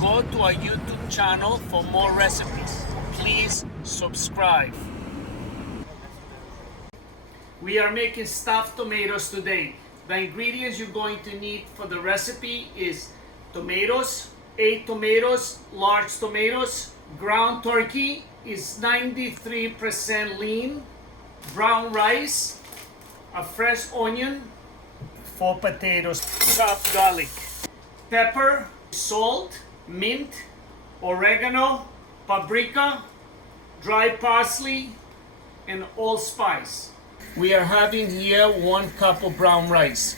Go to our YouTube channel for more recipes. Please subscribe. We are making stuffed tomatoes today. The ingredients you're going to need for the recipe is tomatoes, 8 tomatoes, large tomatoes, ground turkey is 93% lean, brown rice, a fresh onion, 4 potatoes, chopped garlic, pepper, salt, mint, oregano, paprika, dry parsley, and allspice. We are having here 1 cup of brown rice.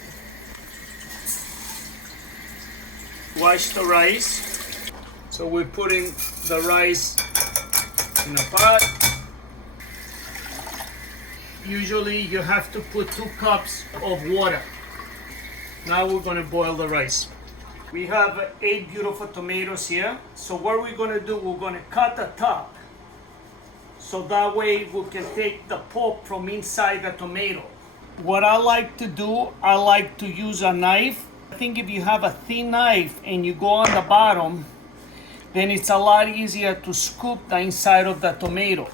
Wash the rice. So we're putting the rice in a pot. Usually you have to put 2 cups of water. Now we're going to boil the rice. We have 8 beautiful tomatoes here. So what we're going to do, we're going to cut the top. So that way we can take the pulp from inside the tomato. What I like to do, I like to use a knife. I think if you have a thin knife and you go on the bottom, then it's a lot easier to scoop the inside of the tomato.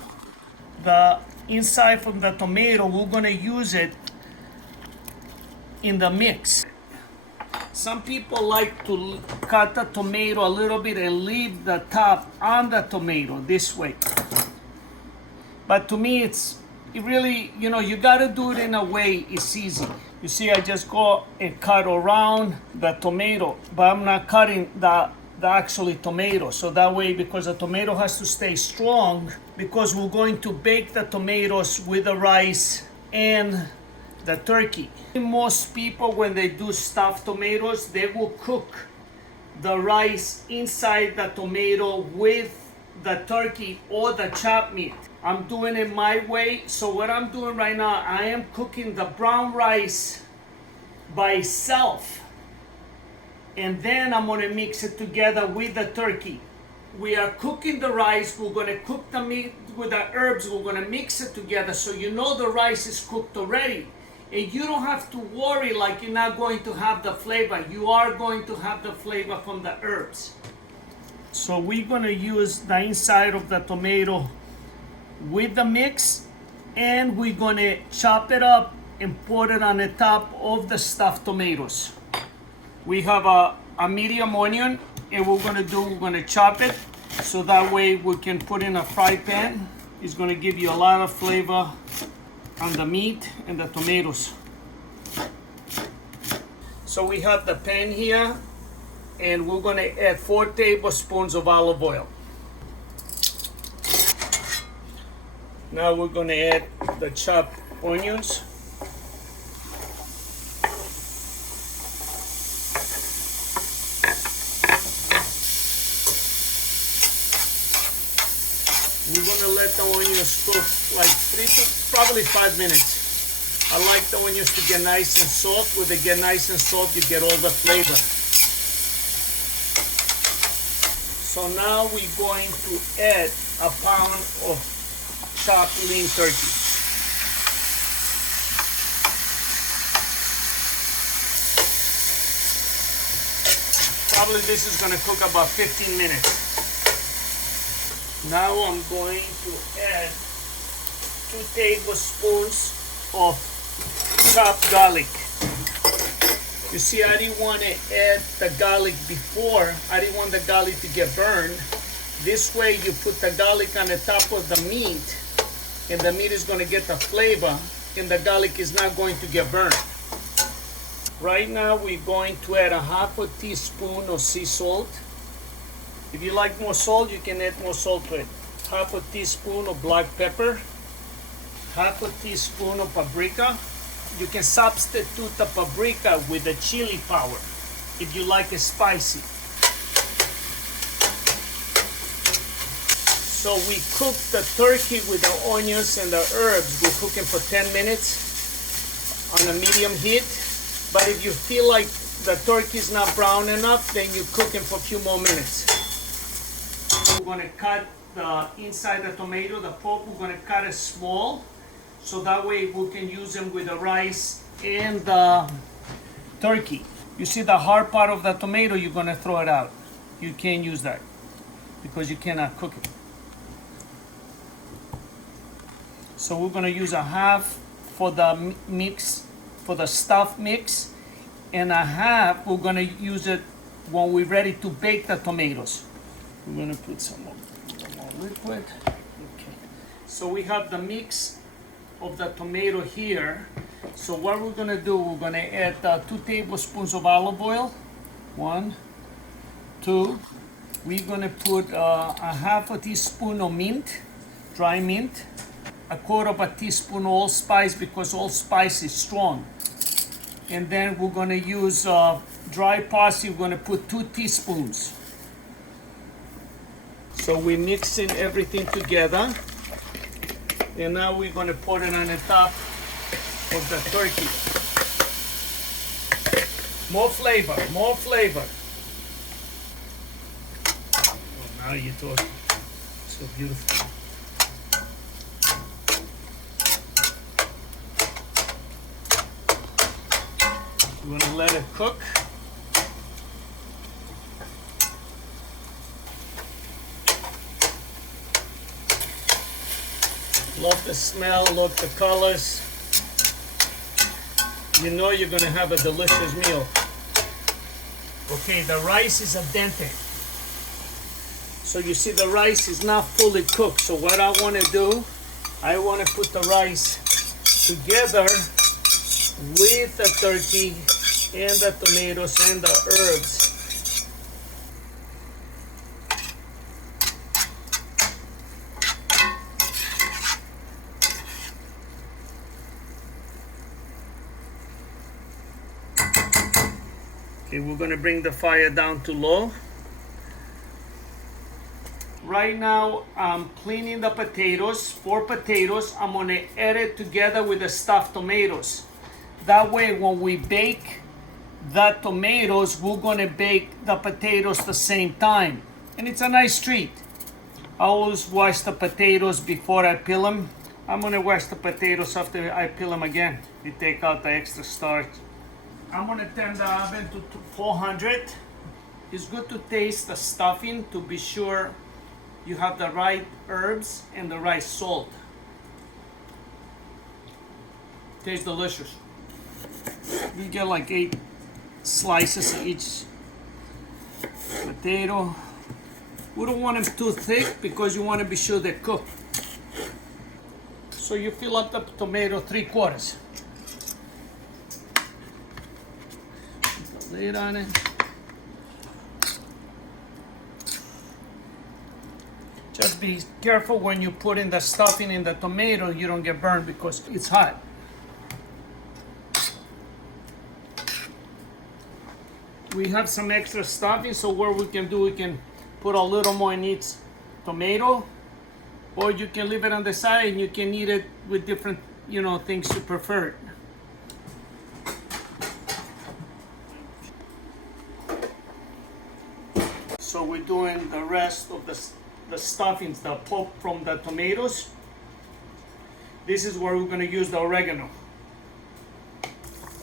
The inside from the tomato, we're gonna use it in the mix. Some people like to cut the tomato a little bit and leave the top on the tomato this way. But to me, it really, you gotta do it in a way it's easy. You see, I just go and cut around the tomato, but I'm not cutting the actually tomato. So that way, because the tomato has to stay strong, because we're going to bake the tomatoes with the rice and the turkey. Most people, when they do stuffed tomatoes, they will cook the rice inside the tomato with the turkey or the chopped meat. I'm doing it my way. So what I'm doing right now, I am cooking the brown rice by itself. And then I'm gonna mix it together with the turkey. We are cooking the rice, we're gonna cook the meat with the herbs, we're gonna mix it together so you know the rice is cooked already. And you don't have to worry like you're not going to have the flavor. You are going to have the flavor from the herbs. So we're gonna use the inside of the tomato with the mix, and we're gonna chop it up and put it on the top of the stuffed tomatoes. We have a medium onion, and we're gonna chop it so that way we can put in a fry pan. It's gonna give you a lot of flavor on the meat and the tomatoes. So we have the pan here, and we're gonna add 4 tablespoons of olive oil. Now we're going to add the chopped onions. We're going to let the onions cook like 3 to probably 5 minutes. I like the onions to get nice and soft. When they get nice and soft, you get all the flavor. So now we're going to add a pound of chopped lean turkey. Probably this is going to cook about 15 minutes. Now I'm going to add 2 tablespoons of chopped garlic. You see, I didn't want to add the garlic before. I didn't want the garlic to get burned. This way you put the garlic on the top of the meat, and the meat is going to get the flavor, and the garlic is not going to get burned. Right now we're going to add a 1/2 teaspoon of sea salt. If you like more salt, you can add more salt to it. 1/2 teaspoon of black pepper, 1/2 teaspoon of paprika. You can substitute the paprika with the chili powder if you like it spicy. So we cook the turkey with the onions and the herbs. We're cooking for 10 minutes on a medium heat. But if you feel like the turkey is not brown enough, then you cook it for a few more minutes. We're going to cut the inside the tomato, the pulp, we're going to cut it small. So that way we can use them with the rice and the turkey. You see the hard part of the tomato, you're gonna throw it out. You can't use that because you cannot cook it. So we're gonna use a half for the mix, for the stuff mix, and a half we're gonna use it when we're ready to bake the tomatoes. We're gonna put some more liquid. Okay. So we have the mix of the tomato here. So what we're gonna do, we're gonna add 2 tablespoons of olive oil. 1, 2. We're gonna put a half a teaspoon of mint, dry mint. A quarter of a teaspoon of allspice because allspice is strong. And then we're gonna use dry parsley. We're gonna put 2 teaspoons. So we're mixing everything together. And now we're gonna put it on the top of the turkey. More flavor, more flavor. Oh, now you're talking. So beautiful. We're gonna let it cook. Love the smell, love the colors. You know you're gonna have a delicious meal. Okay, the rice is al dente. So you see the rice is not fully cooked. So what I wanna do, I wanna put the rice together with the turkey and the tomatoes and the herbs. Okay, we're gonna bring the fire down to low. Right now, I'm cleaning the potatoes. 4 potatoes, I'm gonna add it together with the stuffed tomatoes. That way, when we bake the tomatoes, we're gonna bake the potatoes the same time. And it's a nice treat. I always wash the potatoes before I peel them. I'm gonna wash the potatoes after I peel them again to take out the extra starch. I'm gonna turn the oven to 400. It's good to taste the stuffing to be sure you have the right herbs and the right salt. Tastes delicious. You get like 8 slices of each potato. We don't want them too thick because you want to be sure they're cooked. So you fill up the tomato 3/4. Put the lid on it. Just be careful when you put in the stuffing in the tomato, you don't get burned because it's hot. We have some extra stuffing, so what we can do, we can put a little more in each tomato, or you can leave it on the side and you can eat it with different, things you prefer. So we're doing the rest of the stuffings, the pulp from the tomatoes. This is where we're gonna use the oregano.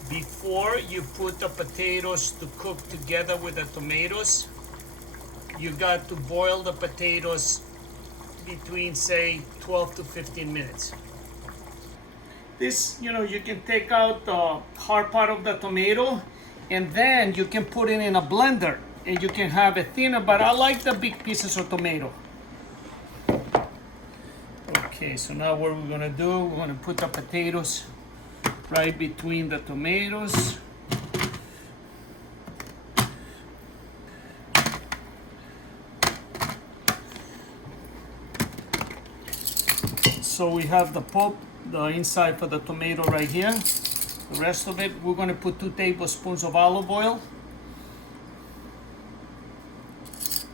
Before you put the potatoes to cook together with the tomatoes, you got to boil the potatoes between, say, 12 to 15 minutes. This, you can take out the hard part of the tomato and then you can put it in a blender and you can have it thinner, but I like the big pieces of tomato. Okay, so now what we're gonna do, we're gonna put the potatoes right between the tomatoes. So we have the pulp, the inside for the tomato right here. The rest of it, we're gonna put 2 tablespoons of olive oil.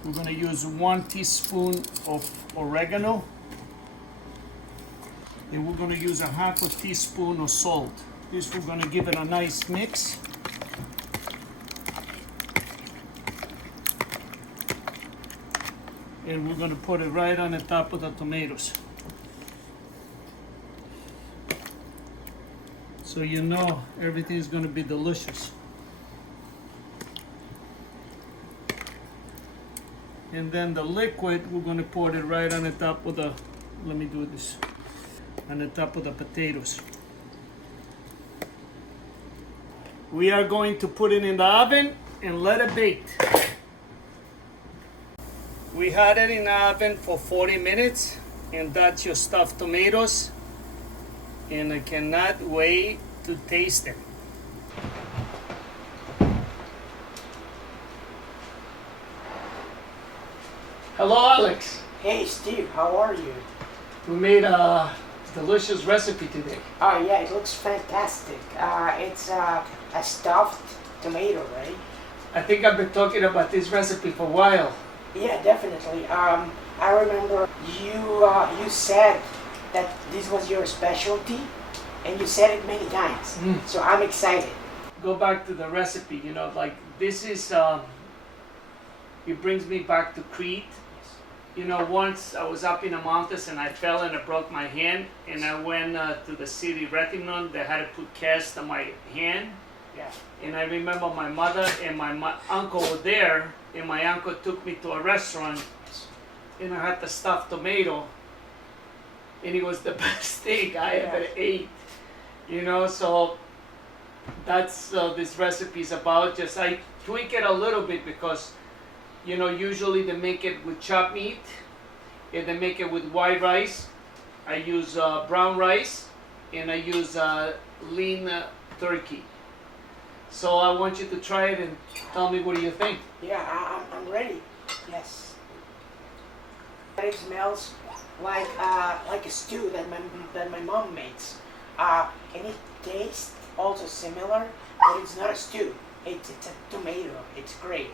We're gonna use 1 teaspoon of oregano. And we're gonna use a half a teaspoon of salt. This we're gonna give it a nice mix. And we're gonna put it right on the top of the tomatoes. So everything is gonna be delicious. And then the liquid, we're gonna pour it right on the top of the, let me do this, on the top of the potatoes. We are going to put it in the oven and let it bake. We had it in the oven for 40 minutes, and that's your stuffed tomatoes. And I cannot wait to taste them. Hello, Alex. Hey Steve, how are you? We made a delicious recipe today. Oh yeah, it looks fantastic. It's a stuffed tomato, right? I think I've been talking about this recipe for a while. Yeah, definitely. I remember you said that this was your specialty, and you said it many times. So I'm excited. Go back to the recipe, you know, like this is, it brings me back to Crete. You know, once I was up in the mountains and I fell and I broke my hand, and I went to the city Retinon. They had to put cast on my hand. Yeah. And I remember my mother and my uncle were there, and my uncle took me to a restaurant, and I had the stuffed tomato, and it was the best thing I ever ate. You know, so that's this recipe is about. Just I tweak it a little bit because, you know, usually they make it with chopped meat, and they make it with white rice. I use brown rice, and I use lean turkey. So I want you to try it and tell me what do you think. Yeah, I'm ready. Yes. It smells like a stew that my mom makes. And it tastes also similar, but it's not a stew. It's a tomato. It's great.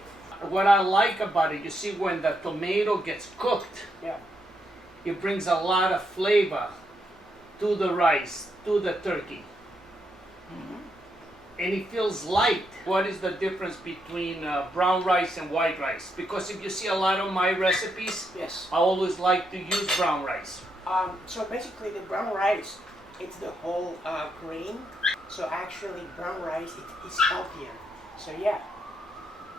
What I like about it, you see, when the tomato gets cooked, Yeah. it brings a lot of flavor to the rice, to the turkey. And it feels light. What is the difference between brown rice and white rice? Because if you see a lot of my recipes, Yes. I always like to use brown rice. So basically the brown rice, it's the whole grain. So actually brown rice is healthier. So yeah.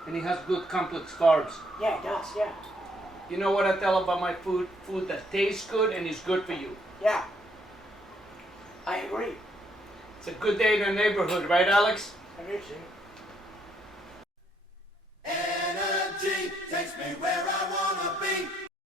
And it has good complex carbs. Yeah, it does, yeah. You know what I tell about my food? Food that tastes good and is good for you. Yeah. I agree. It's a good day in the neighborhood, right, Alex? I agree. Energy takes me where I